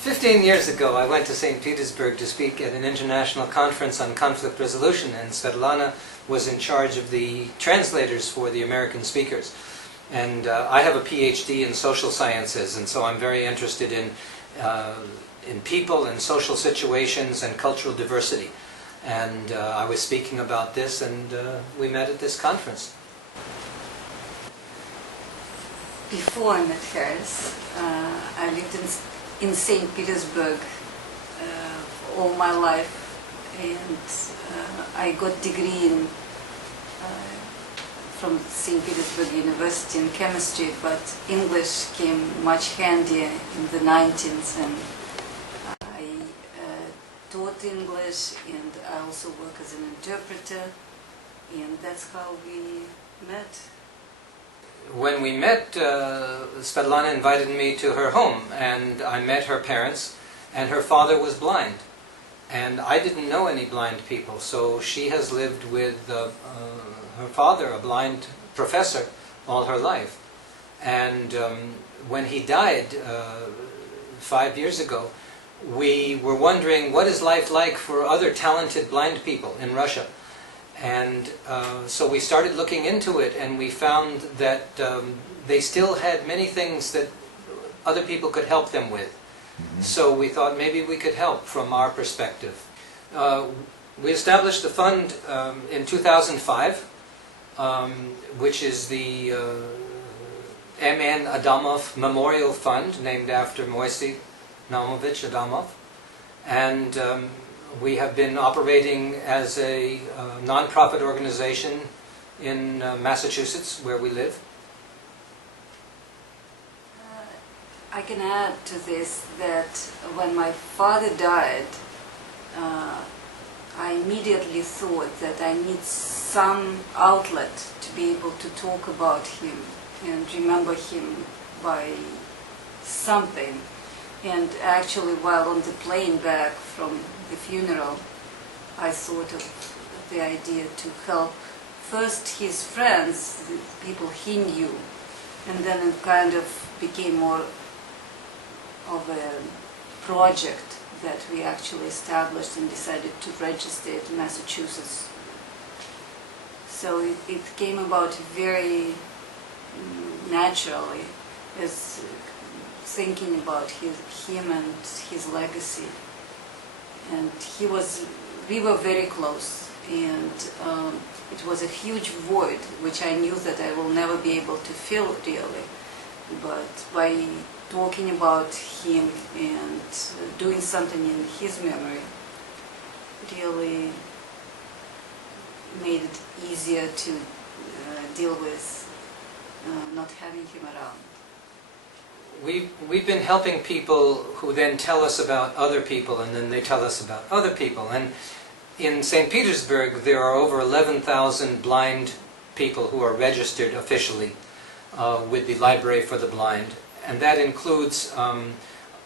15 years ago, I went to St. Petersburg to speak at an international conference on conflict resolution, and Svetlana was in charge of the translators for the American speakers. And I have a PhD in social sciences, and so I'm very interested in people and social situations and cultural diversity. And I was speaking about this, and we met at this conference. Before I met Harris, I lived in St. Petersburg all my life, and I got degree from St. Petersburg University in chemistry, but English came much handier in the 90s, and I taught English, and I also work as an interpreter, and that's how we met. When we met, Svetlana invited me to her home, and I met her parents, and her father was blind. And I didn't know any blind people, so she has lived with her father, a blind professor, all her life. And when he died 5 years ago, we were wondering, what is life like for other talented blind people in Russia? And so we started looking into it, and we found that they still had many things that other people could help them with. Mm-hmm. So we thought maybe we could help from our perspective. We established the fund in 2005, which is the M.N. Adamov Memorial Fund, named after Moisey Naumovich Adamov. And we have been operating as a non-profit organization in Massachusetts, where we live. I can add to this that when my father died, I immediately thought that I need some outlet to be able to talk about him and remember him by something. And actually, while on the plane back from the funeral, I thought of the idea to help first his friends, the people he knew, and then it kind of became more of a project that we actually established and decided to register it in Massachusetts. So it came about very naturally, as thinking about him and his legacy. And we were very close, and it was a huge void which I knew that I will never be able to fill really. But by talking about him and doing something in his memory really made it easier to deal with not having him around. We've been helping people who then tell us about other people, and then they tell us about other people. And in St. Petersburg, there are over 11,000 blind people who are registered officially with the Library for the Blind. And that includes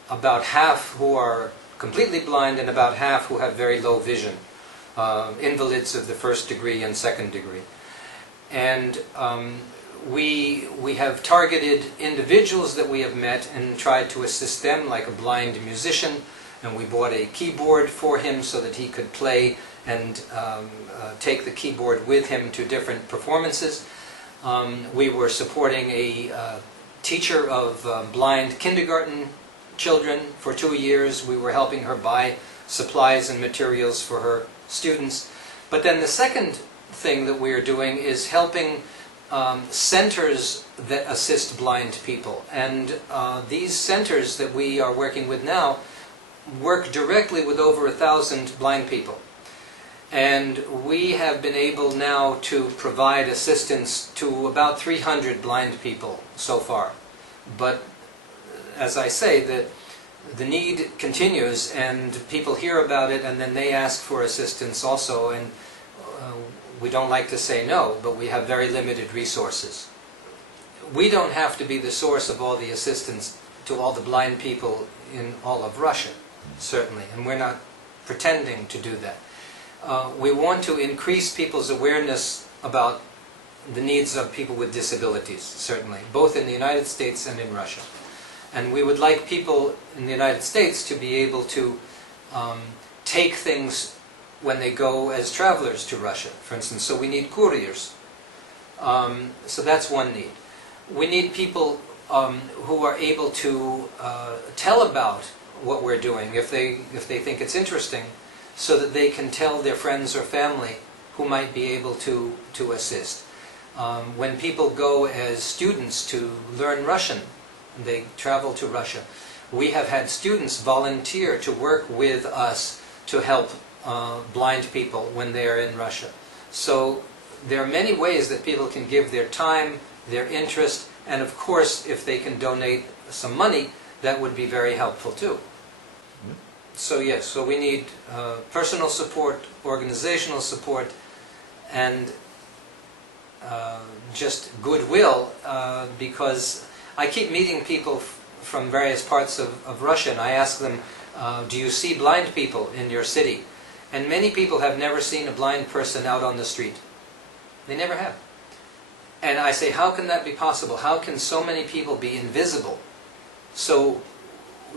about half who are completely blind and about half who have very low vision, invalids of the first degree and second degree. And we have targeted individuals that we have met and tried to assist them, like a blind musician, and we bought a keyboard for him so that he could play and take the keyboard with him to different performances. We were supporting a teacher of blind kindergarten children for 2 years. We were helping her buy supplies and materials for her students. But then the second thing that we are doing is helping centers that assist blind people. And these centers that we are working with now work directly with over 1,000 blind people. And we have been able now to provide assistance to about 300 blind people so far. But as I say, the need continues, and people hear about it, and then they ask for assistance also. And we don't like to say no, but we have very limited resources. We don't have to be the source of all the assistance to all the blind people in all of Russia, certainly, and we're not pretending to do that. We want to increase people's awareness about the needs of people with disabilities, certainly, both in the United States and in Russia. And we would like people in the United States to be able to take things when they go as travelers to Russia, for instance. So we need couriers. So that's one need. We need people who are able to tell about what we're doing if they think it's interesting, so that they can tell their friends or family who might be able to assist. When people go as students to learn Russian, they travel to Russia, we have had students volunteer to work with us to help blind people when they are in Russia. So there are many ways that people can give their time, their interest, and of course if they can donate some money, that would be very helpful too. So yes, so we need personal support, organizational support, and just goodwill, because I keep meeting people from various parts of Russia, and I ask them, do you see blind people in your city? And many people have never seen a blind person out on the street. They never have. And I say, how can that be possible? How can so many people be invisible? So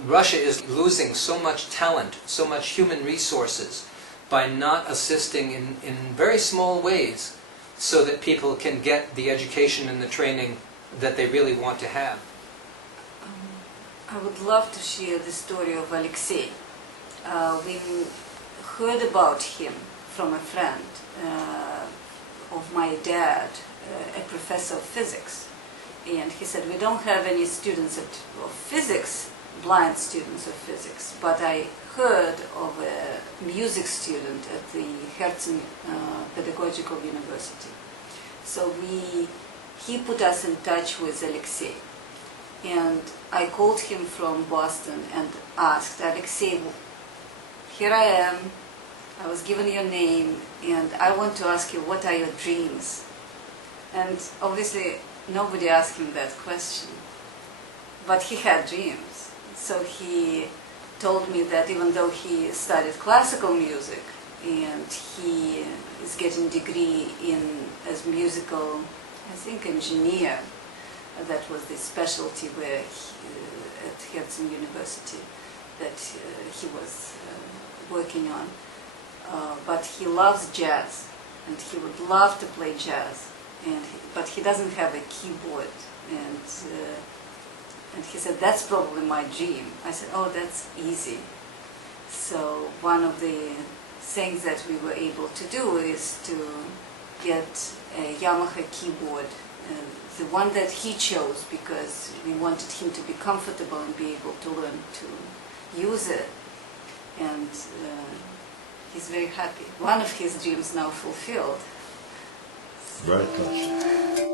Russia is losing so much talent, so much human resources by not assisting in very small ways so that people can get the education and the training that they really want to have. I would love to share the story of Alexei. We heard about him from a friend of my dad, a professor of physics. And he said, we don't have any students of physics, blind students of physics, but I heard of a music student at the Herzen Pedagogical University. So he put us in touch with Alexei. And I called him from Boston and asked, Alexei, here I am, I was given your name, and I want to ask you, what are your dreams? And obviously nobody asked him that question, but he had dreams. So he told me that even though he studied classical music and he is getting a degree as musical, I think, engineer, that was the specialty where at Herzen University that he was working on. But he loves jazz, and he would love to play jazz, but he doesn't have a keyboard. And he said, that's probably my dream. I said, oh, that's easy. So one of the things that we were able to do is to get a Yamaha keyboard, the one that he chose because we wanted him to be comfortable and be able to learn to use it. And he's very happy. One of his dreams now fulfilled. Right.